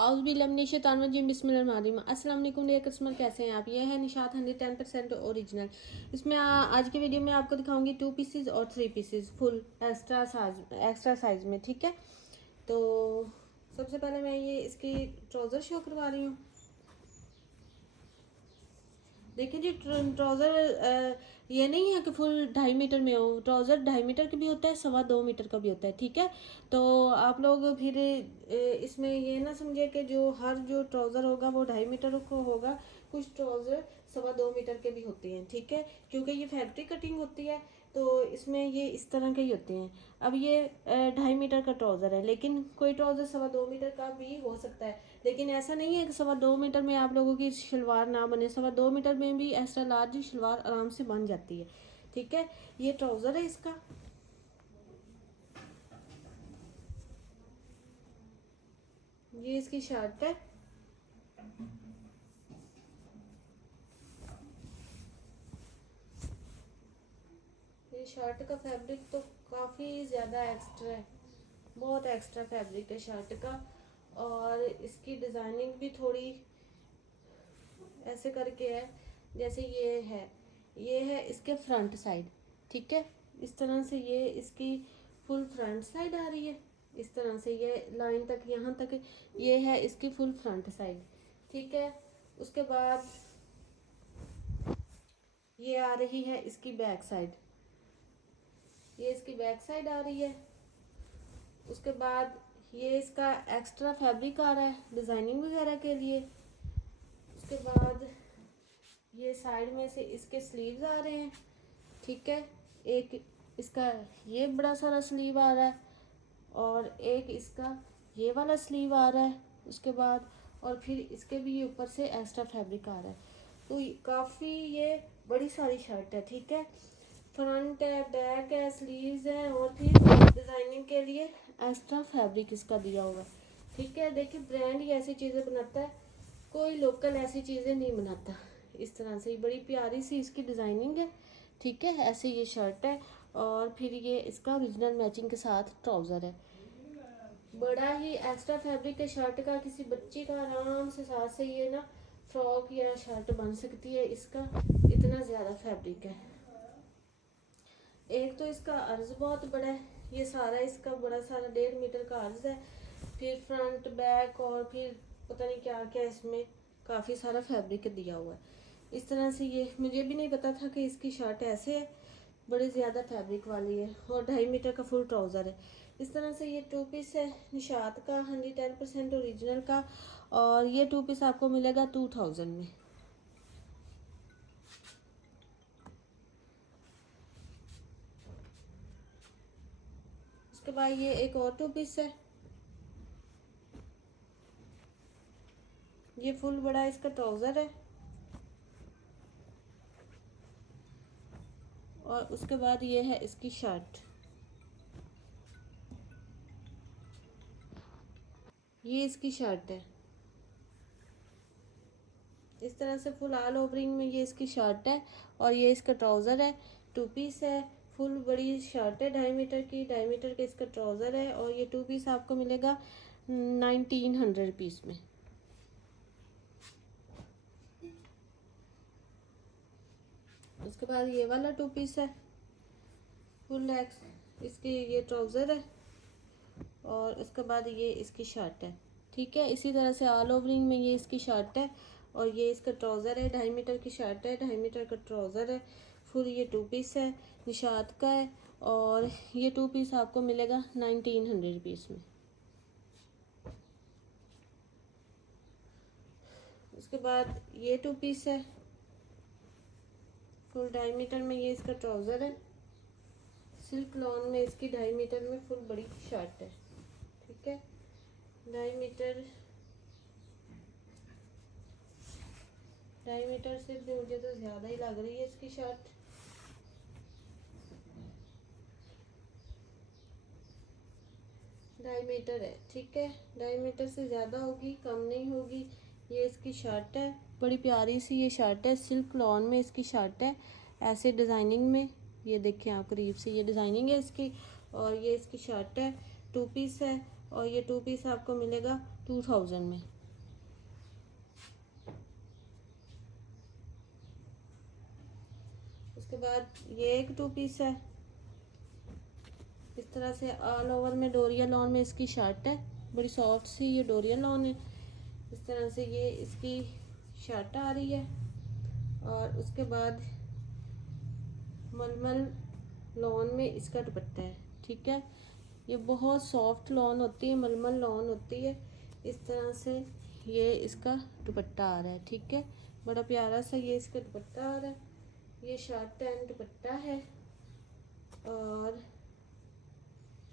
आउज़बिल्लाहिमिनश्शैतानिर्रजीम बिस्मिल्लाहिर्रहमानिर्रहीम। अस्सलाम वालेकुम डियर कस्टमर, कैसे हैं आप? ये है निशात 110% ओरिजिनल। इसमें आज की वीडियो में आपको दिखाऊंगी 2 पीसेस और 3 पीसेस फुल एक्स्ट्रा साइज में। ठीक है, तो सबसे पहले मैं ये इसकी ट्राउज़र शो करवा रही हूँ। देखिए जी, ट्राउज़र ये नहीं है कि फुल 2.5 मीटर में हो। ट्राउज़र 2.5 मीटर का भी होता है, 2.25 मीटर का भी होता है। ठीक है, तो आप लोग फिर इसमें ये ना समझे कि जो ट्राउज़र होगा वो 2.5 मीटर को होगा। कुछ ट्राउज़र 2.25 मीटर के भी होते हैं। ठीक है, क्योंकि ये फैब्रिक कटिंग होती है तो इसमें ये इस तरह के ही होते हैं। अब ये 2.5 मीटर का ट्राउज़र है, लेकिन कोई ट्राउज़र 2.25 मीटर का भी हो सकता है। लेकिन ऐसा नहीं है कि 2.25 मीटर में आप लोगों की शलवार ना बने। 2.25 मीटर में भी एक्स्ट्रा लार्ज शलवार आराम से बन जाती है। ठीक है, ये ट्राउज़र है इसका। ये इसकी शर्ट है। ये शर्ट का फैब्रिक तो काफ़ी ज़्यादा एक्स्ट्रा है, बहुत एक्स्ट्रा फैब्रिक है शर्ट का। और इसकी डिज़ाइनिंग भी थोड़ी ऐसे करके है, जैसे ये है इसके फ्रंट साइड। ठीक है, इस तरह से ये इसकी फुल फ्रंट साइड आ रही है। इस तरह से ये लाइन तक, यहाँ तक ये है इसकी फुल फ्रंट साइड। ठीक है, उसके बाद ये आ रही है इसकी बैक साइड। ये इसकी बैक साइड आ रही है। उसके बाद ये इसका एक्स्ट्रा फैब्रिक आ रहा है डिज़ाइनिंग वगैरह के लिए। उसके बाद ये साइड में से इसके स्लीव्स आ रहे हैं। ठीक है, एक इसका ये बड़ा सारा स्लीव आ रहा है और एक इसका ये वाला स्लीव आ रहा है। उसके बाद और फिर इसके भी ऊपर से एक्स्ट्रा फैब्रिक आ रहा है। तो काफ़ी ये बड़ी सारी शर्ट है। ठीक है, फ्रंट है, बैक है, स्लीव्स है और फिर डिज़ाइनिंग के लिए एक्स्ट्रा फैब्रिक इसका दिया हुआ है। ठीक है, देखिए ब्रांड ही ऐसी चीज़ें बनाता है, कोई लोकल ऐसी चीज़ें नहीं बनाता। इस तरह से बड़ी प्यारी सी इसकी डिज़ाइनिंग है। ठीक है, ऐसे ये शर्ट है और फिर ये इसका ओरिजिनल मैचिंग के साथ ट्राउज़र है। बड़ा ही एक्स्ट्रा फैब्रिक है शर्ट का, किसी बच्ची का आराम से साथ से ये ना फ्रॉक या शर्ट बन सकती है। इसका इतना ज़्यादा फैब्रिक है। एक तो इसका अर्ज बहुत बड़ा है, ये सारा इसका बड़ा सारा 1.5 मीटर का अर्ज है। फिर फ्रंट बैक और फिर पता नहीं क्या क्या इसमें काफ़ी सारा फैब्रिक दिया हुआ है। इस तरह से ये मुझे भी नहीं पता था कि इसकी शर्ट ऐसे है, बड़े ज़्यादा फैब्रिक वाली है और 2.5 मीटर का फुल ट्राउज़र है। इस तरह से ये 2 पीस है निशात का 110% ओरिजिनल का, और ये 2 पीस आपको मिलेगा 2000 में। उसके बाद ये एक और 2 पीस है। ये फुल बड़ा इसका ट्राउज़र है और उसके बाद ये है इसकी शर्ट। ये इसकी शर्ट है। इस तरह से फुल ऑल ओवरिंग में ये इसकी शर्ट है और ये इसका ट्राउज़र है। 2 पीस है, फुल बड़ी शर्ट है 2.5 मीटर की, 2.5 मीटर का इसका ट्राउज़र है और ये 2 पीस आपको मिलेगा 1900 रुपीज़ में। उसके बाद ये वाला 2 पीस है, फुल एक्स इसकी ये ट्राउज़र है और उसके बाद ये इसकी शर्ट है। ठीक है, इसी तरह से ऑल ओवरिंग में ये इसकी शर्ट है और ये इसका ट्राउज़र है। 2.5 मीटर की शर्ट है, 2.5 मीटर का ट्राउज़र है। फुल ये 2 पीस है, निशात का है और ये 2 पीस आपको मिलेगा 1900 रुपीज़ में। उसके बाद ये 2 पीस है, फुल 2.5 मीटर में ये इसका ट्राउज़र है। सिल्क लॉन में इसकी 2.5 मीटर में फुल बड़ी शर्ट है। ठीक है, 2.5 मीटर, 2.5 मीटर से भी मुझे तो ज़्यादा ही लग रही है इसकी शर्ट। ढाई मीटर है। ठीक है, 2.5 मीटर से ज़्यादा होगी, कम नहीं होगी। ये इसकी शर्ट है, बड़ी प्यारी सी ये शर्ट है, सिल्क लॉन में इसकी शर्ट है ऐसे डिज़ाइनिंग में। ये देखें आप करीब से, ये डिज़ाइनिंग है इसकी और ये इसकी शर्ट है। 2 पीस है और ये 2 पीस आपको मिलेगा 2000 में। उसके बाद ये एक 2 पीस है, इस तरह से ऑल ओवर में डोरिया लॉन में इसकी शर्ट है, बड़ी सॉफ्ट सी ये डोरिया लॉन है। इस तरह से ये इसकी शर्ट आ रही है और उसके बाद मलमल लॉन में इसका दुपट्टा है। ठीक है, ये बहुत सॉफ्ट लॉन होती है, मलमल लॉन होती है। इस तरह से ये इसका दुपट्टा आ रहा है। ठीक है, बड़ा प्यारा सा ये इसका दुपट्टा आ रहा है। ये शर्ट एंड दुपट्टा है और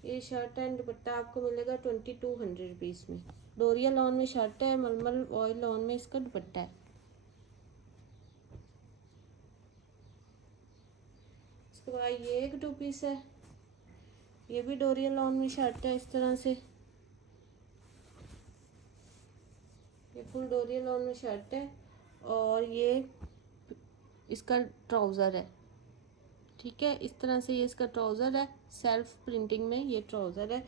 ये शर्ट एंड दुपट्टा आपको मिलेगा 2200 रुपीज़ में। डोरिया लॉन में शर्ट है, मलमल ऑयल लॉन में इसका दुपट्टा है। उसके बाद ये एक 2 पीस है, ये भी डोरिया लॉन में शर्ट है। इस तरह से ये फुल डोरिया लॉन में शर्ट है और ये इसका ट्राउज़र है। ठीक है, इस तरह से ये इसका ट्राउज़र है, सेल्फ प्रिंटिंग में ये ट्राउज़र है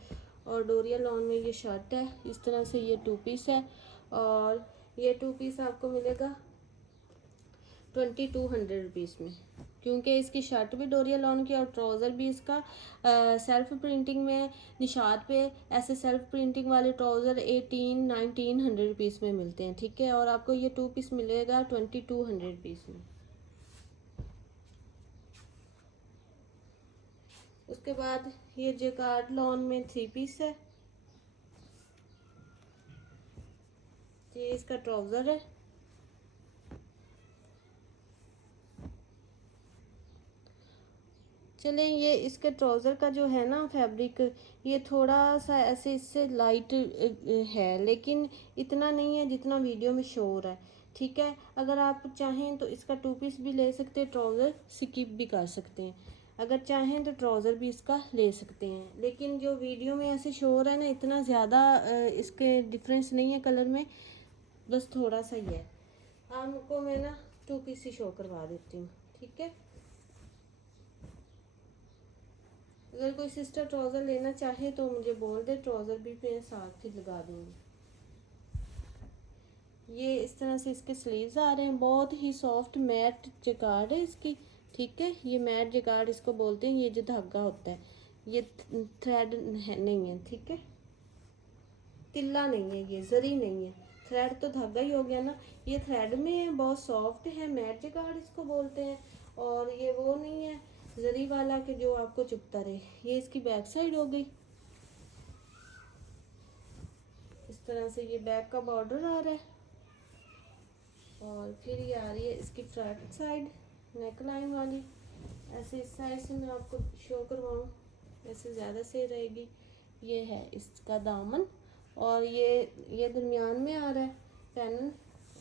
और डोरिया लॉन में ये शर्ट है। इस तरह से ये 2 पीस है और ये 2 पीस आपको मिलेगा 2200 रुपीज़ में, क्योंकि इसकी शर्ट भी डोरिया लॉन की और ट्राउज़र भी इसका सेल्फ प्रिंटिंग में। निशात पे ऐसे सेल्फ प्रिंटिंग वाले ट्राउज़र 1900 रुपीज़ में मिलते हैं। ठीक है, और आपको ये 2 पीस मिलेगा 2200 रुपीज़ में। उसके बाद ये जेकार्ड लॉन में 3 पीस है, ये इसका ट्राउज़र है। चलें, ये इसके ट्राउज़र का जो है ना फैब्रिक, ये थोड़ा सा ऐसे इससे लाइट है, लेकिन इतना नहीं है जितना वीडियो में शो हो रहा है। ठीक है, अगर आप चाहें तो इसका 2 पीस भी ले सकते हैं, ट्राउज़र स्किप भी कर सकते हैं। अगर चाहें तो ट्राउज़र भी इसका ले सकते हैं, लेकिन जो वीडियो में ऐसे शो हो रहा है ना, इतना ज़्यादा इसके डिफरेंस नहीं है कलर में, बस थोड़ा सा ही है। आपको मैं ना 2 पीस ही शो करवा देती हूँ। ठीक है, अगर कोई सिस्टर ट्राउज़र लेना चाहे तो मुझे बोल दे, ट्राउज़र भी मैं साथ ही लगा दूँगी। ये इस तरह से इसके स्लीव्स आ रहे हैं, बहुत ही सॉफ्ट मैट जैकार्ड है इसकी। ठीक है, ये मैट जैकार्ड इसको बोलते हैं। ये जो धागा होता है, ये थ्रेड नहीं है। ठीक है, तिल्ला नहीं है, ये जरी नहीं है, थ्रेड तो धागा ही हो गया ना। ये थ्रेड में है, बहुत सॉफ्ट है, मैट जैकार्ड इसको बोलते हैं। और ये वो नहीं है जरी वाला के जो आपको चुभता रहे। ये इसकी बैक साइड हो गई। इस तरह से ये बैक का बॉर्डर आ रहा है और फिर ये आ रही है इसकी फ्रंट साइड नेक लाइन वाली। ऐसे इस साइड से मैं आपको शो करवाऊँ, ऐसे ज़्यादा सही रहेगी। ये है इसका दामन और ये दरमियान में आ रहा है पैनल,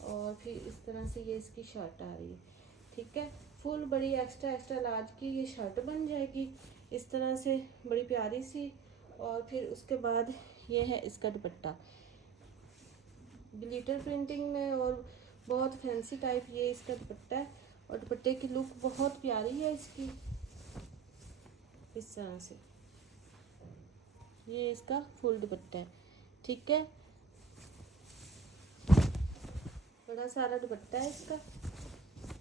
और फिर इस तरह से ये इसकी शर्ट आ रही है। ठीक है, फुल बड़ी एक्स्ट्रा लार्ज की ये शर्ट बन जाएगी इस तरह से, बड़ी प्यारी सी। और फिर उसके बाद ये है इसका दुपट्टा ग्लिटर प्रिंटिंग में और बहुत फैंसी टाइप ये इसका दुपट्टा है और दुपट्टे की लुक बहुत प्यारी है इसकी। इस तरह से ये इसका फुल दुपट्टा है। ठीक है, बड़ा सारा दुपट्टा है इसका।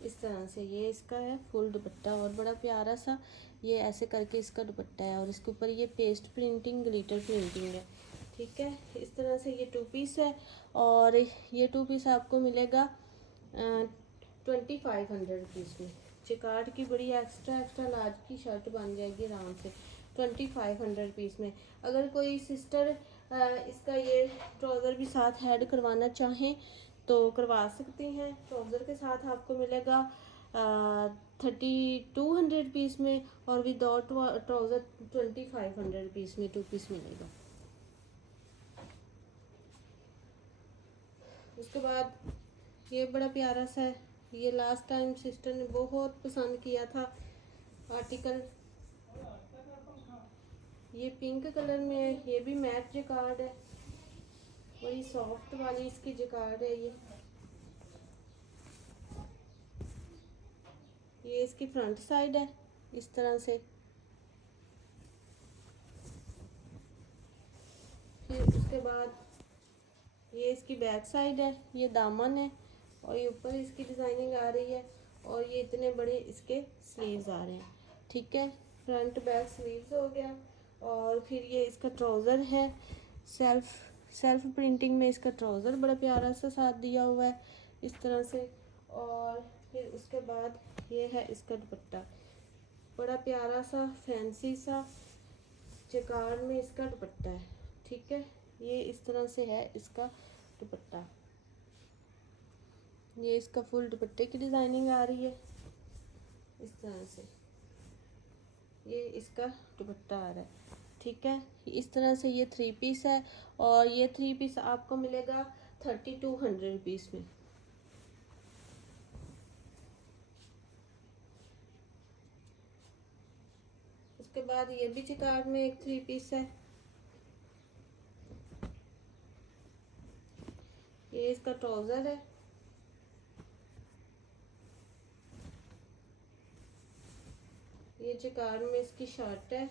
इस तरह से ये इसका है फुल दुपट्टा और बड़ा प्यारा सा ये ऐसे करके इसका दुपट्टा है और इसके ऊपर ये पेस्ट प्रिंटिंग ग्लिटर प्रिंटिंग है। ठीक है, इस तरह से ये 2 पीस है और ये 2 पीस आपको मिलेगा 2500 रुपीज़ में। चिकार्ड की बड़ी एक्स्ट्रा लार्ज की शर्ट बन जाएगी आराम से 2500 रुपीज़ में। अगर कोई सिस्टर इसका ये ट्राउज़र भी साथ ऐड करवाना चाहें तो करवा सकती हैं। ट्राउज़र के साथ आपको मिलेगा 3200 रुपीज़ में और विदाउट ट्राउज़र 2500 रुपीज़ में 2 पीस मिलेगा। उसके बाद ये बड़ा प्यारा सा है, ये लास्ट टाइम सिस्टर ने बहुत पसंद किया था आर्टिकल। ये पिंक कलर में है, ये भी मैट जैकार्ड है, बड़ी सॉफ्ट वाली इसकी जैकार्ड है। ये इसकी फ्रंट साइड है इस तरह से। फिर उसके बाद ये इसकी बैक साइड है, ये दामन है और ये ऊपर इसकी डिज़ाइनिंग आ रही है और ये इतने बड़े इसके स्लीव्स आ रहे हैं। ठीक है, फ्रंट बैक स्लीव्स हो गया। और फिर ये इसका ट्राउज़र है, सेल्फ प्रिंटिंग में इसका ट्राउज़र बड़ा प्यारा सा साथ दिया हुआ है इस तरह से। और फिर उसके बाद ये है इसका दुपट्टा, बड़ा प्यारा सा फैंसी सा जकार्ड में इसका दुपट्टा है। ठीक है, ये इस तरह से है इसका दुपट्टा। ये इसका फुल दुपट्टे की डिज़ाइनिंग आ रही है इस तरह से, ये इसका दुपट्टा आ रहा है। ठीक है, इस तरह से ये 3 पीस है और ये 3 पीस आपको मिलेगा 3200 रुपीज़ में। उसके बाद ये भी जिकार्ड में एक 3 पीस है, ये इसका ट्राउज़र है। ये जिकार्ड में इसकी शर्ट है,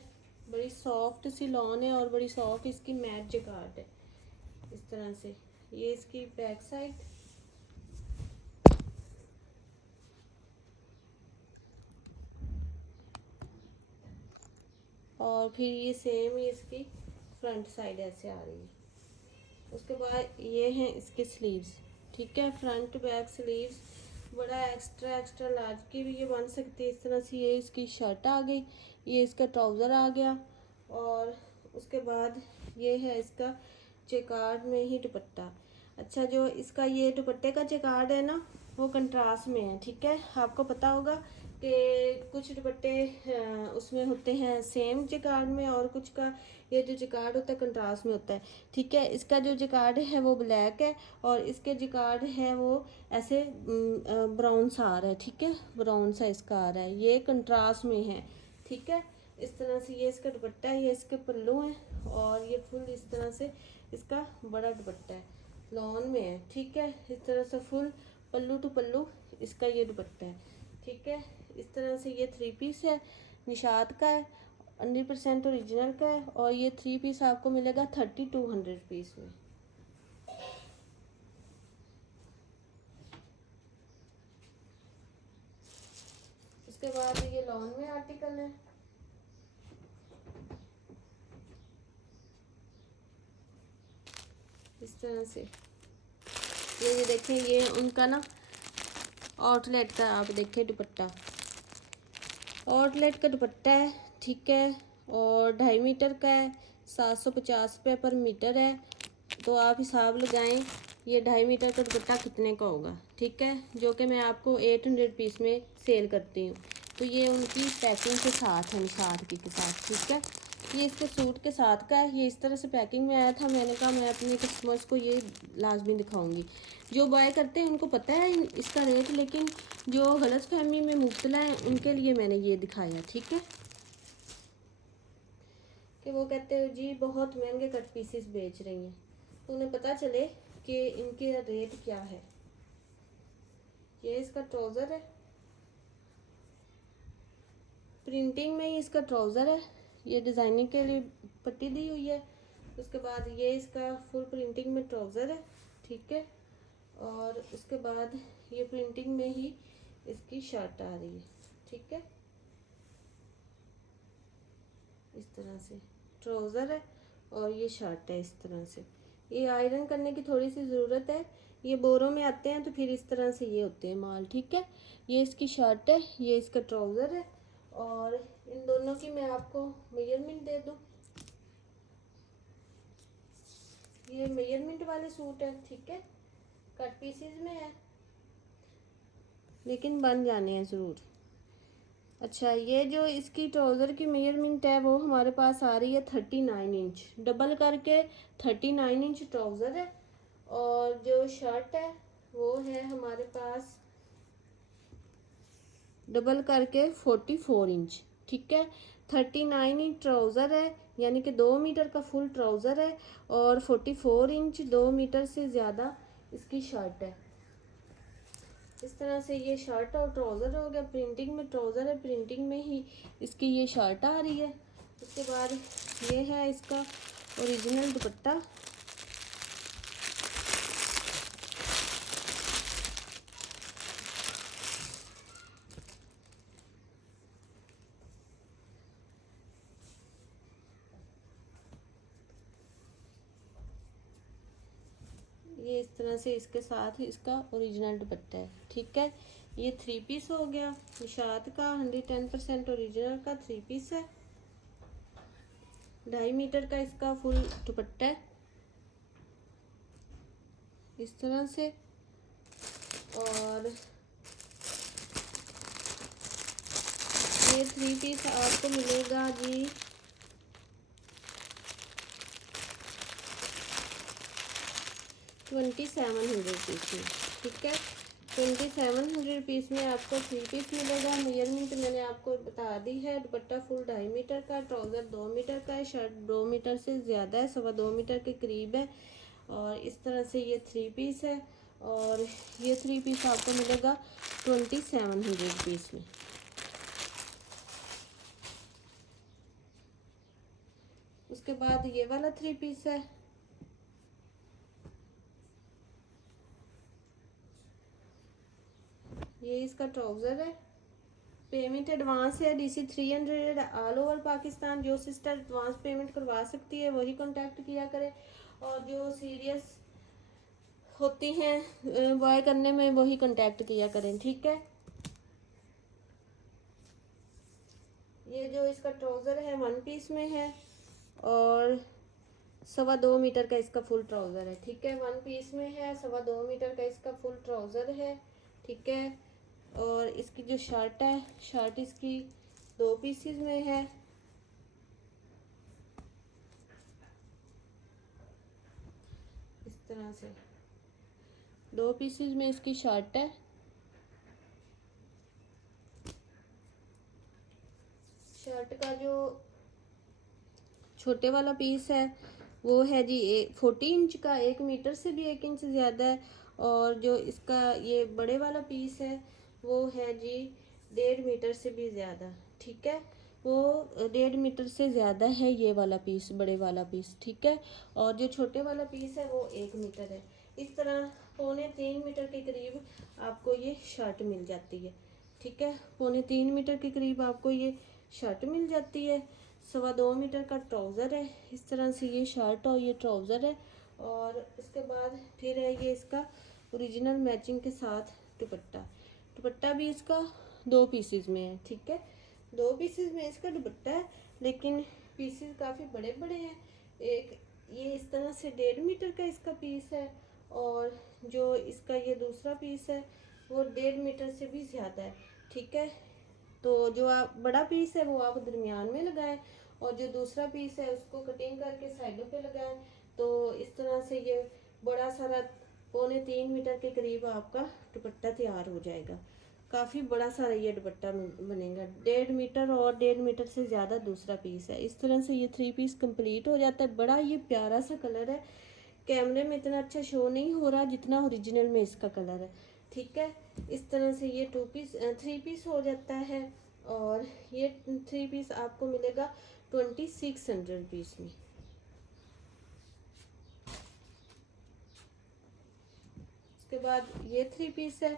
बड़ी सॉफ्ट सी लॉन है और बड़ी सॉफ्ट इसकी मैट जिकार्ड है इस तरह से। ये इसकी बैक साइड, और फिर ये सेम ही इसकी फ्रंट साइड ऐसे आ रही है। उसके बाद ये हैं इसके स्लीव्स। ठीक है, फ्रंट बैक स्लीव्स बड़ा एक्स्ट्रा लार्ज की भी ये बन सकती है इस तरह से। ये इसकी शर्ट आ गई, ये इसका ट्राउज़र आ गया और उसके बाद ये है इसका जेकार्ड में ही दुपट्टा। अच्छा, जो इसका ये दुपट्टे का जेकार्ड है ना वो कंट्रास्ट में है। ठीक है, आपको पता होगा कि कुछ दुपट्टे उसमें होते हैं सेम जेकार्ड में और कुछ का ये जो जिकार्ड होता है कंट्रास्ट में होता है। ठीक है, इसका जो जिकार्ड है वो ब्लैक है और इसके जिकार्ड है वो ऐसे ब्राउन सा आ रहा है। ठीक है, ब्राउन सा इसका आ रहा है, ये कंट्रास्ट में है। ठीक है, इस तरह से ये इसका दुपट्टा है, ये इसके पल्लू हैं और ये फुल इस तरह से इसका बड़ा दुपट्टा है, लॉन में है। ठीक है, इस तरह से फुल पल्लू टू पल्लू इसका ये दुपट्टा है। ठीक है, इस तरह से ये 3 पीस है, निशात का है, 100% ओरिजिनल का है और ये 3 पीस आपको मिलेगा 3200 रुपीज़ में। उसके बाद ये लॉन में आर्टिकल है, इस तरह से। ये देखें, ये उनका ना आउटलेट का, आप देखें दुपट्टा आउटलेट का दुपट्टा है। ठीक है, और 2.5 मीटर का है, 750 रुपये पर मीटर है। तो आप हिसाब लगाएं ये 2.5 मीटर का दुपट्टा कितने का होगा। ठीक है, जो कि मैं आपको 800 पीस में सेल करती हूँ। तो ये उनकी पैकिंग के साथ है, निशात की के साथ। ठीक है, ये इसके सूट के साथ का है, ये इस तरह से पैकिंग में आया था। मैंने कहा मैं अपने कस्टमर्स को ये लाजमी दिखाऊंगी, जो बाय करते हैं उनको पता है इसका रेट, लेकिन जो गलत फहमी में मुब्तला है उनके लिए मैंने ये दिखाया। ठीक है, कि वो कहते हैं जी बहुत महंगे कट पीसेस बेच रही हैं, तो उन्हें पता चले कि इनके रेट क्या है। ये इसका ट्राउज़र है, प्रिंटिंग में ही इसका ट्राउज़र है, ये डिज़ाइनिंग के लिए पट्टी दी हुई है। उसके बाद ये इसका फुल प्रिंटिंग में ट्राउज़र है। ठीक है, और उसके बाद ये प्रिंटिंग में ही इसकी शर्ट आ रही है। ठीक है, इस तरह से ट्राउज़र है और ये शर्ट है इस तरह से। ये आयरन करने की थोड़ी सी ज़रूरत है, ये बोरों में आते हैं तो फिर इस तरह से ये होते हैं माल। ठीक है, ये इसकी शर्ट है, ये इसका ट्राउज़र है और इन दोनों की मैं आपको मेजरमेंट दे दूँ। ये मेजरमेंट वाले सूट है। ठीक है, कट पीसेस में है लेकिन बन जाने हैं ज़रूर। अच्छा, ये जो इसकी ट्राउज़र की मेजरमेंट है वो हमारे पास आ रही है 39 इंच, डबल करके 39 इंच ट्राउज़र है। और जो शर्ट है वो है हमारे पास डबल करके 44 इंच। ठीक है, 39 इंच ट्राउज़र है, यानी कि 2 मीटर का फुल ट्राउज़र है और 44 इंच 2 मीटर से ज़्यादा इसकी शर्ट है। इस तरह से ये शर्ट और ट्राउज़र हो गया, प्रिंटिंग में ट्राउज़र है, प्रिंटिंग में ही इसकी ये शर्ट आ रही है। उसके बाद ये है इसका ओरिजिनल दुपट्टा, ये इस तरह से इसके साथ इसका ओरिजिनल दुपट्टा है। ठीक है, ये 3 पीस हो गया निशात का, 110% ओरिजिनल का 3 पीस है। 2.5 मीटर का इसका फुल दुपट्टा है इस तरह से। और ये 3 पीस आपको मिलेगा जी 2700 रुपीस में। ठीक है, 2700 रुपीस में आपको 3 पीस मिलेगा। मेजरमेंट मैंने आपको बता दी है। दुपट्टा फुल 2.5 मीटर का, ट्राउज़र 2 मीटर का है, शर्ट 2 मीटर से ज़्यादा है, 2.25 मीटर के करीब है। और इस तरह से ये 3 पीस है। और ये 3 पीस आपको मिलेगा 2700 रुपीस में। उसके बाद ये वाला 3 पीस है, ये इसका ट्राउज़र है। पेमेंट एडवांस है, DC 300 ऑल ओवर पाकिस्तान। जो सिस्टर एडवांस पेमेंट करवा सकती है वही कांटेक्ट किया करें, और जो सीरियस होती हैं बाय करने में वही कांटेक्ट किया करें। ठीक है, ये जो इसका ट्राउज़र है 1 पीस में है, और 2.25 मीटर का इसका फुल ट्राउज़र है। ठीक है, 1 पीस में है, 2.25 मीटर का इसका फुल ट्राउज़र है। ठीक है, और इसकी जो शर्ट है, शर्ट इसकी 2 पीसेस में है। इस तरह से 2 पीसेस में इसकी शर्ट है। शर्ट का जो छोटे वाला पीस है वो है जी 40 इंच का, 1 मीटर से भी 1 इंच ज़्यादा है। और जो इसका ये बड़े वाला पीस है वो है जी 1.5 मीटर से भी ज़्यादा। ठीक है, वो 1.5 मीटर से ज़्यादा है ये वाला पीस, बड़े वाला पीस। ठीक है, और जो छोटे वाला पीस है वो 1 मीटर है। इस तरह 2.25 मीटर के करीब आपको ये शर्ट मिल जाती है। ठीक है, 2.25 मीटर के करीब आपको ये शर्ट मिल जाती है। 2.25 मीटर का ट्राउज़र है। इस तरह से ये शर्ट और ये ट्राउज़र है। और उसके बाद फिर है ये इसका ओरिजिनल मैचिंग के साथ दुपट्टा। दुपट्टा भी इसका 2 पीसेस में है। ठीक है, 2 पीसेस में इसका दुपट्टा है, लेकिन पीसेस काफ़ी बड़े बड़े हैं। एक ये इस तरह से 1.5 मीटर का इसका पीस है, और जो इसका ये दूसरा पीस है वो 1.5 मीटर से भी ज़्यादा है। ठीक है, तो जो आप बड़ा पीस है वो आप दरमियान में लगाएं, और जो दूसरा पीस है उसको कटिंग करके साइडों पे लगाएं। तो इस तरह से ये बड़ा सारा 2.25 मीटर के करीब आपका दुपट्टा तैयार हो जाएगा। काफ़ी बड़ा सारा ये दुपट्टा बनेगा। 1.5 मीटर और 1.5 मीटर से ज़्यादा दूसरा पीस है। इस तरह से ये 3 पीस कंप्लीट हो जाता है। बड़ा ये प्यारा सा कलर है, कैमरे में इतना अच्छा शो नहीं हो रहा जितना ओरिजिनल में इसका कलर है। ठीक है, इस तरह से ये 3 पीस हो जाता है। और ये 3 पीस आपको मिलेगा 2600 रुपीस में। उसके बाद ये 3 पीस है,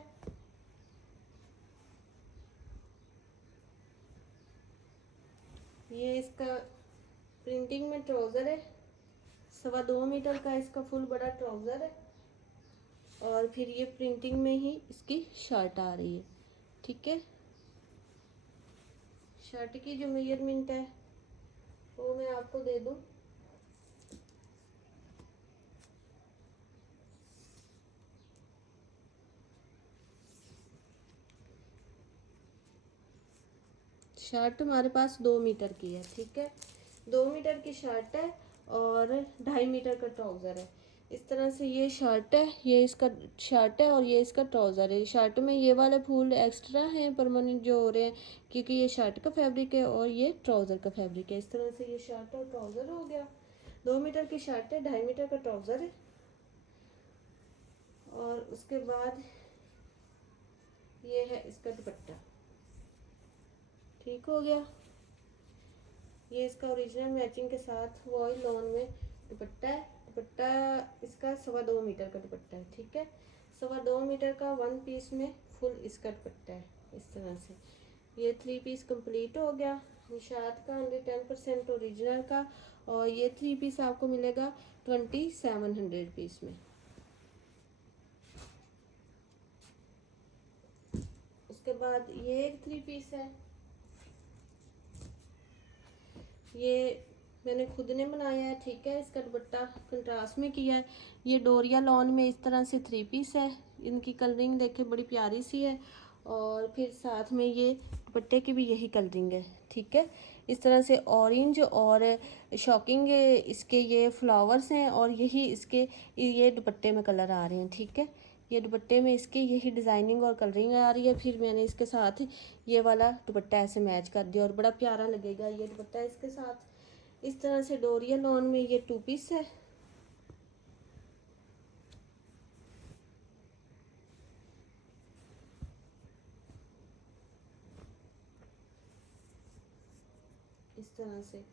ये इसका प्रिंटिंग में ट्राउज़र है। 2.25 मीटर का इसका फुल बड़ा ट्राउज़र है, और फिर ये प्रिंटिंग में ही इसकी शर्ट आ रही है। ठीक है, शर्ट की जो मेजरमेंट है वो मैं आपको दे दूं। शर्ट हमारे पास 2 मीटर की है। ठीक है, 2 मीटर की शर्ट है और 2.5 मीटर का ट्राउज़र है। इस तरह से ये शर्ट है, ये इसका शर्ट है और ये इसका ट्राउज़र है। शर्ट में ये वाले फूल एक्स्ट्रा हैं परमानेंट जो हो रहे हैं, क्योंकि ये शर्ट का फैब्रिक है और ये ट्राउज़र का फैब्रिक है। इस तरह से ये शर्ट और ट्राउज़र हो गया। 2 मीटर की शर्ट है, 2.5 मीटर का ट्राउज़र है। और उसके बाद ये है इसका दुपट्टा। ठीक हो गया, ये इसका ओरिजिनल मैचिंग के साथ वॉइल लॉन में दुपट्टा है। दुपट्टा इसका 2.25 मीटर का दुपट्टा है। ठीक है, 2.25 मीटर का 1 पीस में फुल इसका दुपट्टा है। इस तरह से ये 3 पीस कंप्लीट हो गया निशात का, 110% ओरिजिनल का। और ये 3 पीस आपको मिलेगा 2700 रुपीस में। बाद ये एक 3 पीस है, ये मैंने खुद ने बनाया है, ठीक है। इसका दुपट्टा कंट्रास्ट में किया है। ये डोरिया लॉन में इस तरह से 3 पीस है, इनकी कलरिंग देखे बड़ी प्यारी सी है। और फिर साथ में ये दुपट्टे की भी यही कलरिंग है, ठीक है। इस तरह से ऑरेंज और शॉकिंग इसके ये फ्लावर्स हैं और यही इसके ये दुपट्टे में कलर आ रहे हैं, ठीक है। ये दुपट्टे में इसकी यही डिज़ाइनिंग और कलरिंग आ रही है। फिर मैंने इसके साथ ये वाला दुपट्टा ऐसे मैच कर दिया और बड़ा प्यारा लगेगा ये दुपट्टा इसके साथ। इस तरह से डोरिया लॉन में ये 2 पीस है। इस तरह से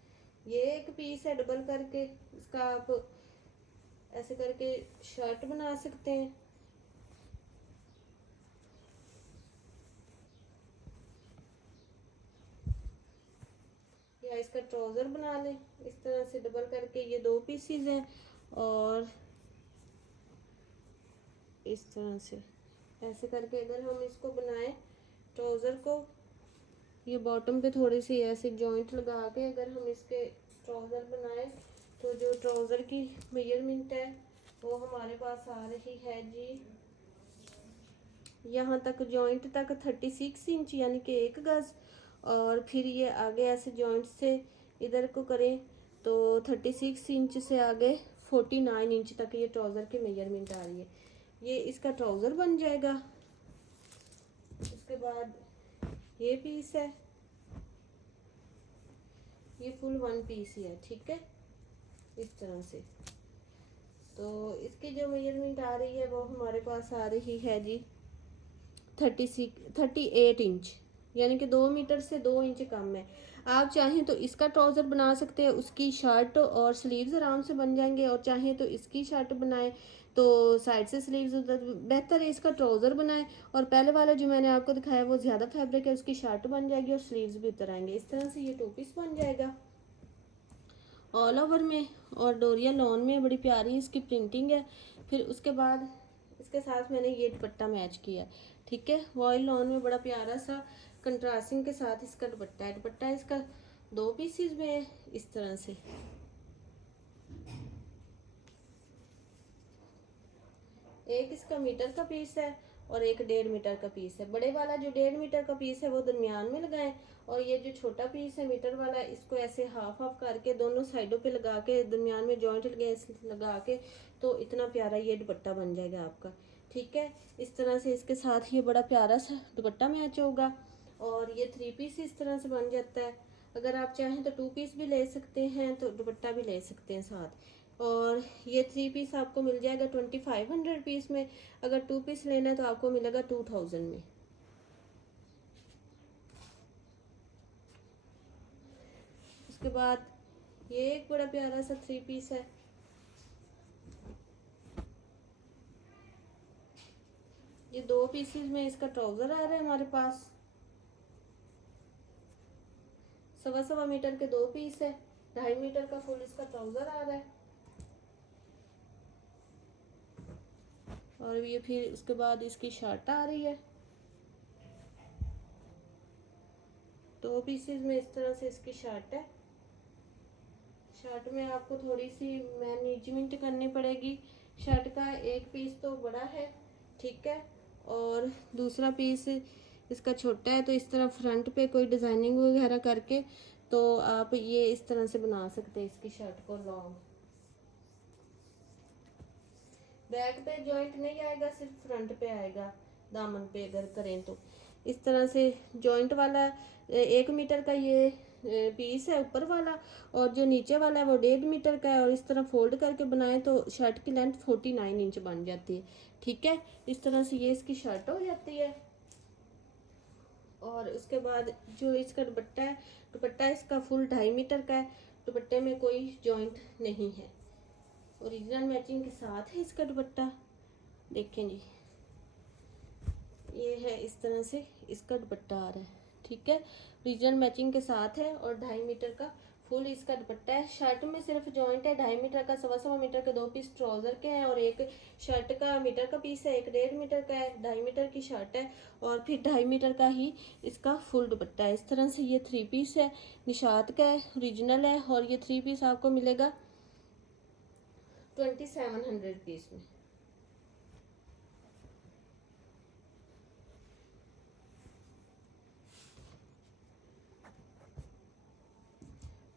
ये एक पीस है डबल करके, इसका आप ऐसे करके शर्ट बना सकते हैं या इसका ट्राउज़र बना लें। इस तरह से डबल करके ये 2 पीसीज हैं और इस तरह से ऐसे करके अगर हम इसको बनाएं ट्राउज़र को, ये बॉटम पे थोड़ी सी ऐसे जॉइंट लगा के अगर हम इसके ट्राउज़र बनाएं तो जो ट्राउज़र की मेजरमेंट है वो हमारे पास आ रही है जी, यहाँ तक जॉइंट तक 36 इंच यानी कि 1 गज। और फिर ये आगे ऐसे जॉइंट से इधर को करें तो 36 इंच से आगे 49 इंच तक ये ट्राउज़र की मेजरमेंट आ रही है। ये इसका ट्राउज़र बन जाएगा। उसके बाद ये पीस है, ये फुल 1 पीस ही है, ठीक है। इस तरह से तो इसकी जो मेजरमेंट आ रही है वो हमारे पास आ रही है जी 38 इंच, यानी कि 2 मीटर से 2 इंच कम है। आप चाहें तो इसका ट्राउज़र बना सकते हैं, उसकी शर्ट और स्लीव्स आराम से बन जाएंगे। और चाहें तो इसकी शर्ट बनाएं तो साइड से स्लीव्स उधर, बेहतर है इसका ट्राउज़र बनाएं। और पहले वाला जो मैंने आपको दिखाया वो ज़्यादा फैब्रिक है, उसकी शर्ट बन जाएगी और स्लीव्स भी उतर आएंगे। इस तरह से ये 2 पीस बन जाएगा ऑल ओवर में। और डोरिया लॉन में बड़ी प्यारी इसकी प्रिंटिंग है। फिर उसके बाद इसके साथ मैंने ये दुपट्टा मैच किया, ठीक है। वॉयल लॉन में बड़ा प्यारा सा कंट्रास्टिंग के साथ इसका दुपट्टा है। दुपट्टा इसका 2 पीसीज में है इस तरह से। एक इसका मीटर का पीस है और एक 1.5 मीटर का पीस है। बड़े वाला जो 1.5 मीटर का पीस है वो दरमियान में लगाएं और ये जो छोटा पीस है मीटर वाला इसको ऐसे हाफ हाफ करके दोनों साइडों पे लगा के दरमियान में जॉइंट लगा के तो इतना प्यारा ये दुपट्टा बन जाएगा आपका, ठीक है। इस तरह से इसके साथ ये बड़ा प्यारा सा दुपट्टा मैच होगा। और ये 3 पीस इस तरह से बन जाता है। अगर आप चाहें तो 2 पीस भी ले सकते हैं, तो दुपट्टा भी ले सकते हैं साथ। और ये 3 पीस आपको मिल जाएगा 2500 पीस में। अगर 2 पीस लेना है तो आपको मिलेगा 2000 में। उसके बाद ये एक बड़ा प्यारा सा 3 पीस है। ये 2 पीसेस में इसका ट्राउज़र आ रहा है हमारे पास। 1.25 मीटर के 2 पीस है, 2.5 मीटर का फुल इसका ट्राउज़र आ रहा है। और ये फिर उसके बाद इसकी शर्ट आ रही है 2 पीसेस में। इस तरह से इसकी शर्ट है। शर्ट में आपको थोड़ी सी मैनेजमेंट करनी पड़ेगी। शर्ट का एक पीस तो बड़ा है, ठीक है, और दूसरा पीस इसका छोटा है। तो इस तरह फ्रंट पे कोई डिज़ाइनिंग वगैरह करके तो आप ये इस तरह से बना सकते हैं इसकी शर्ट को लॉन्ग। बैक पे जॉइंट नहीं आएगा, सिर्फ फ्रंट पे आएगा दामन पे अगर करें तो। इस तरह से जॉइंट वाला 1 मीटर का ये पीस है ऊपर वाला, और जो नीचे वाला है वो 1.5 मीटर का है। और इस तरह फोल्ड करके बनाए तो शर्ट की लेंथ 49 इंच बन जाती है, ठीक है। इस तरह से ये इसकी शर्ट हो जाती है। और उसके बाद जो इसका दुपट्टा है, दुपट्टा इसका फुल 2.5 मीटर का है। दुपट्टे में कोई जॉइंट नहीं है, ओरिजिनल मैचिंग के साथ है इसका दुपट्टा। देखें जी, ये है इस तरह से इसका दुपट्टा आ रहा है, ठीक है। ओरिजिनल मैचिंग के साथ है और 2.5 मीटर का फुल इसका दुपट्टा है। शर्ट में सिर्फ जॉइंट है 2.5 मीटर का, 1.25 मीटर के 2 पीस ट्राउजर के हैं और एक शर्ट का मीटर का पीस है, एक 1.5 मीटर का है, 2.5 मीटर की शर्ट है और फिर 2.5 मीटर का ही इसका फुल दुपट्टा है। इस तरह से ये 3 पीस है, निशात का है, ओरिजिनल है और ये 3 पीस आपको मिलेगा 2700 रुपीज़ में।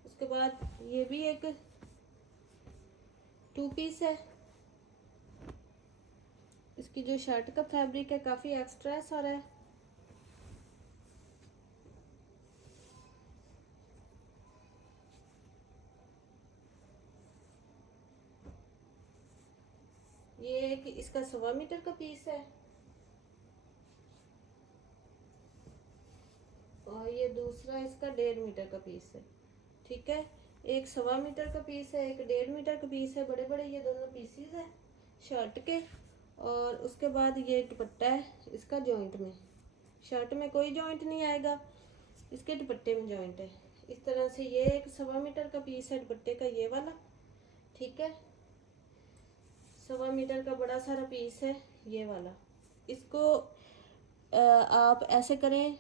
उसके बाद ये भी एक 2 पीस है। इसकी जो शर्ट का फैब्रिक है काफ़ी एक्स्ट्रा सारा है। ये एक इसका 1.25 मीटर का पीस है और ये दूसरा इसका 1.5 मीटर का पीस है। ठीक है, एक 1.25 मीटर का पीस है, एक 1.5 मीटर का पीस है। बड़े बड़े ये दोनों पीसीज है शर्ट के। और उसके बाद ये दुपट्टा है इसका जॉइंट में, शर्ट में कोई जॉइंट नहीं आएगा, इसके दुपट्टे में जॉइंट है। इस तरह से ये एक 1.25 मीटर का पीस है दुपट्टे का, ये वाला। ठीक है, 1.25 मीटर का बड़ा सारा पीस है ये वाला। इसको आप ऐसे करें,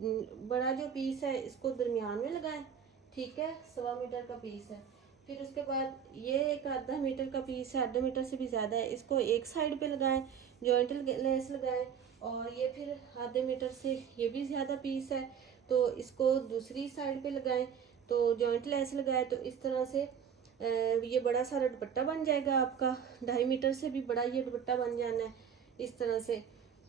बड़ा जो पीस है इसको दरमियान में लगाएं। ठीक है, 1.25 मीटर का पीस है। फिर उसके बाद ये एक 0.5 मीटर का पीस है, 0.5 मीटर से भी ज़्यादा है, इसको एक साइड पे लगाएं, जॉइंट लेस लगाएं। और ये फिर 0.5 मीटर से ये भी ज़्यादा पीस है तो इसको दूसरी साइड पे लगाएं, तो जॉइंट लेस लगाएं। तो इस तरह से ये बड़ा सारा दुपट्टा बन जाएगा आपका। 2.5 मीटर से भी बड़ा ये दुपट्टा बन जाना है इस तरह से।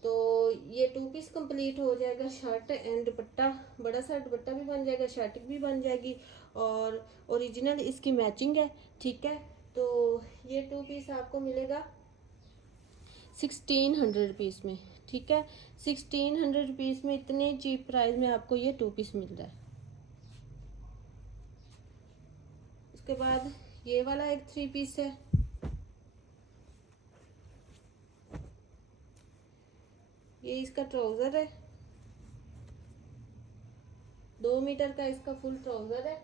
तो ये 2 पीस कंप्लीट हो जाएगा, शर्ट एंड दुपट्टा। बड़ा सारा दुपट्टा भी बन जाएगा, शर्ट भी बन जाएगी और ओरिजिनल इसकी मैचिंग है। ठीक है, तो ये 2 पीस आपको मिलेगा 1600 रुपीज़ में। ठीक है, 1600 रुपीज़ में इतने चीप प्राइस में आपको ये 2 पीस मिल रहा है। उसके बाद ये वाला एक 3 पीस है। ये इसका ट्राउज़र है, 2 मीटर का इसका फुल ट्राउज़र है।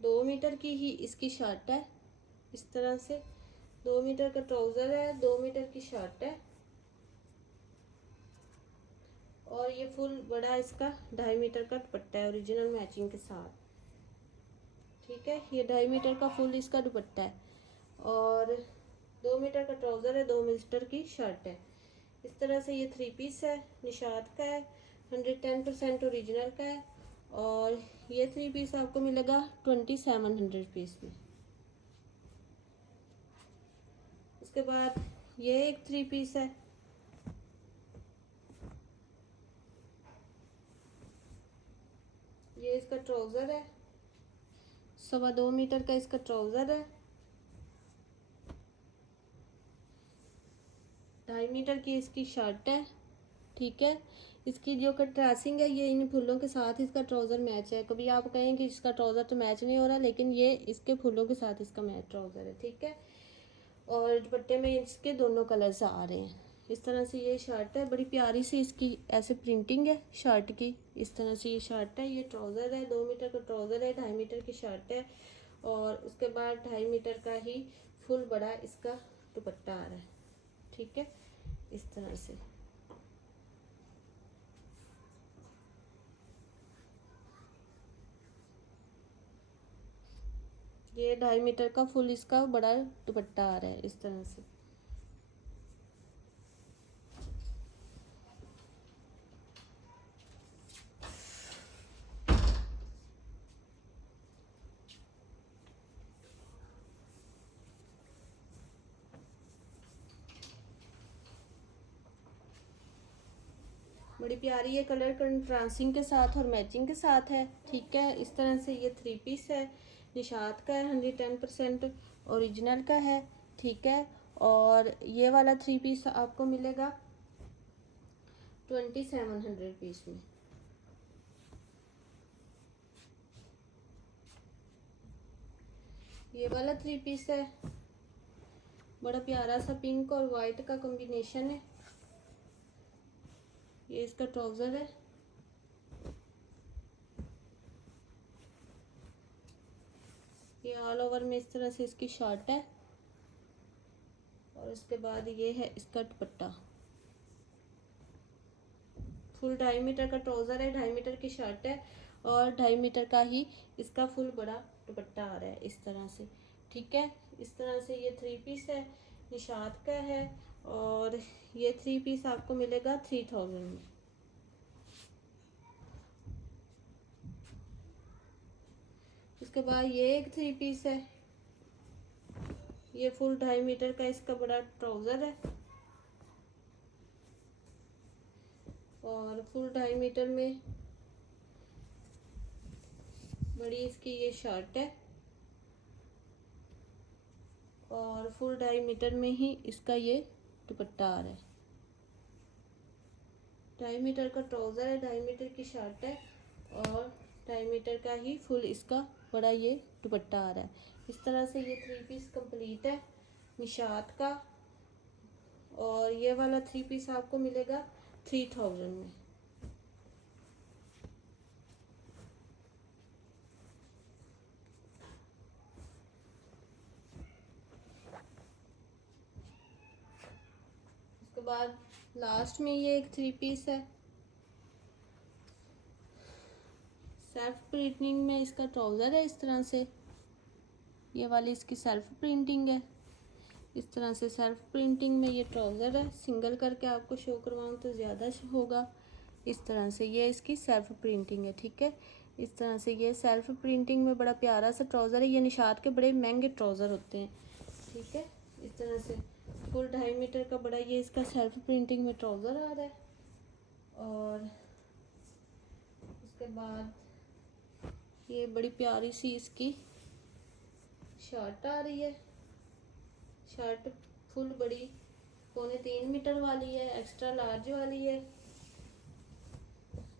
दो मीटर की ही इसकी शर्ट है। इस तरह से 2 मीटर का ट्राउज़र है, 2 मीटर की शर्ट है और ये फुल बड़ा इसका 2.5 मीटर का दुपट्टा है ओरिजिनल मैचिंग के साथ। ठीक है, ये 2.5 मीटर का फुल इसका दुपट्टा है और 2 मीटर का ट्राउज़र है, 2 मीटर की शर्ट है। इस तरह से ये 3 पीस है, निशात का है, 110% ओरिजिनल का है और ये 3 पीस आपको मिलेगा 2700 रुपीज़ में। उसके बाद ये एक 3 पीस है, ये इसका ट्राउज़र है, 2.25 मीटर का इसका ट्राउज़र है, 2.5 मीटर की इसकी शर्ट है। ठीक है, इसकी जो ड्रेसिंग है ये इन फूलों के साथ इसका ट्राउज़र मैच है। कभी आप कहें कि इसका ट्राउज़र तो मैच नहीं हो रहा, लेकिन ये इसके फूलों के साथ इसका मैच ट्राउज़र है। ठीक है, और दुपट्टे में इसके दोनों कलर्स आ रहे हैं। इस तरह से ये शर्ट है, बड़ी प्यारी सी इसकी ऐसे प्रिंटिंग है शर्ट की। इस तरह से ये शर्ट है, ये ट्राउज़र है, 2 मीटर का ट्राउज़र है, 2.5 मीटर की शर्ट है और उसके बाद 2.5 मीटर का ही फुल बड़ा इसका दुपट्टा आ रहा है। ठीक है, इस तरह से। ये 2.5 मीटर का फुल इसका बड़ा दुपट्टा आ रहा है इस तरह से। बड़ी प्यारी ये कलर कंट्रास्टिंग के साथ और मैचिंग के साथ है। ठीक है, इस तरह से ये 3 पीस है, निशात का है, 110% ओरिजिनल का है। ठीक है, और ये वाला 3 पीस आपको मिलेगा 2700 रुपीज़ में। ये वाला 3 पीस है, बड़ा प्यारा सा पिंक और वाइट का कॉम्बिनेशन है। ये इसका ट्राउज़र है। ये ऑल ओवर में इस तरह से इसकी शर्ट है और उसके बाद ये है इसका दुपट्टा। फुल 2.5 मीटर का ट्राउज़र है, 2.5 मीटर की शर्ट है और 2.5 मीटर का ही इसका फुल बड़ा दुपट्टा आ रहा है इस तरह से। ठीक है, इस तरह से ये 3 पीस है, निशात का है और ये 3 पीस आपको मिलेगा 3000 में। उसके बाद ये एक 3 पीस है, ये फुल 2.5 मीटर का इसका बड़ा ट्राउज़र है और फुल 2.5 मीटर में बड़ी इसकी ये शर्ट है और फुल 2.5 मीटर में ही इसका ये दुपट्टा आ रहा है। 2.5 मीटर का ट्राउज़र है, 2.5 मीटर की शर्ट है और 2.5 मीटर का ही फुल इसका बड़ा ये दुपट्टा आ रहा है। इस तरह से ये 3 पीस कंप्लीट है निशात का और ये वाला 3 पीस आपको मिलेगा 3000 में। उसके बाद लास्ट में ये एक 3 पीस है, सेल्फ प्रिंटिंग में इसका ट्राउज़र है इस तरह से। ये वाली इसकी सेल्फ प्रिंटिंग है, इस तरह से सेल्फ प्रिंटिंग में ये ट्राउज़र है। सिंगल करके आपको शो करवाऊँ तो ज़्यादा होगा। इस तरह से ये इसकी सेल्फ प्रिंटिंग है। ठीक है, इस तरह से ये सेल्फ प्रिंटिंग में बड़ा प्यारा सा ट्राउज़र है। ये निशात के बड़े महंगे ट्राउज़र होते हैं। ठीक है, इस तरह से फुल 2.5 मीटर का बड़ा ये इसका सेल्फ प्रिंटिंग में ट्राउज़र आ रहा है और उसके बाद ये बड़ी प्यारी सी इसकी शर्ट आ रही है। शर्ट फुल बड़ी 3.25 मीटर वाली है, एक्स्ट्रा लार्ज वाली है,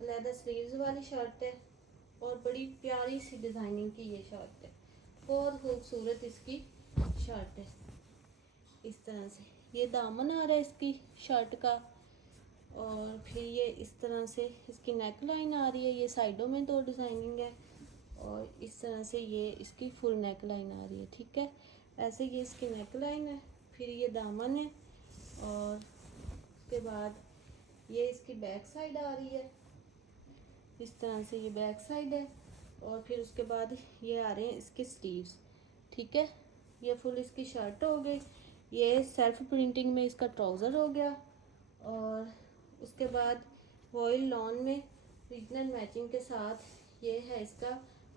लेदर स्लीव्स वाली शर्ट है और बड़ी प्यारी सी डिज़ाइनिंग की ये शर्ट है। बहुत खूबसूरत इसकी शर्ट है। इस तरह से ये दामन आ रहा है इसकी शर्ट का और फिर ये इस तरह से इसकी नेक लाइन आ रही है। ये साइडों में 2 डिज़ाइनिंग है और इस तरह से ये इसकी फुल नेक लाइन आ रही है। ठीक है, ऐसे ये इसकी नेक लाइन है, फिर ये दामन है और उसके बाद ये इसकी बैक साइड आ रही है। इस तरह से ये बैक साइड है और फिर उसके बाद ये आ रहे हैं इसके स्लीव्स। ठीक है, ये फुल इसकी शर्ट हो गई, ये सेल्फ प्रिंटिंग में इसका ट्राउज़र हो गया और उसके बाद वॉयल लॉन में रीजनल मैचिंग के साथ ये है इसका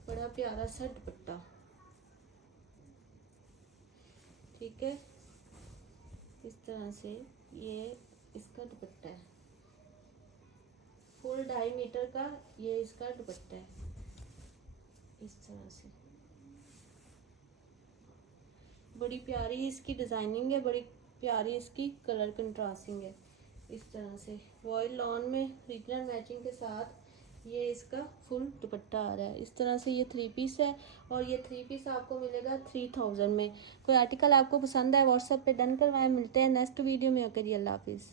बड़ा प्यारा सा दुपट्टा। ठीक है, इस तरह से ये इसका दुपट्टा है, फुल 2.5 मीटर का ये इसका दुपट्टा है। इस तरह से बड़ी प्यारी इसकी डिज़ाइनिंग है, बड़ी प्यारी इसकी कलर कंट्रास्टिंग है। इस तरह से वॉयल लॉन में रीजनल मैचिंग के साथ ये इसका फुल दुपट्टा आ रहा है। इस तरह से ये 3 पीस है और ये 3 पीस आपको मिलेगा 3000 में। कोई आर्टिकल आपको पसंद है व्हाट्सएप पे डन करवाएं। मिलते हैं नेक्स्ट वीडियो में। ओके जी, अल्लाह हाफिज़।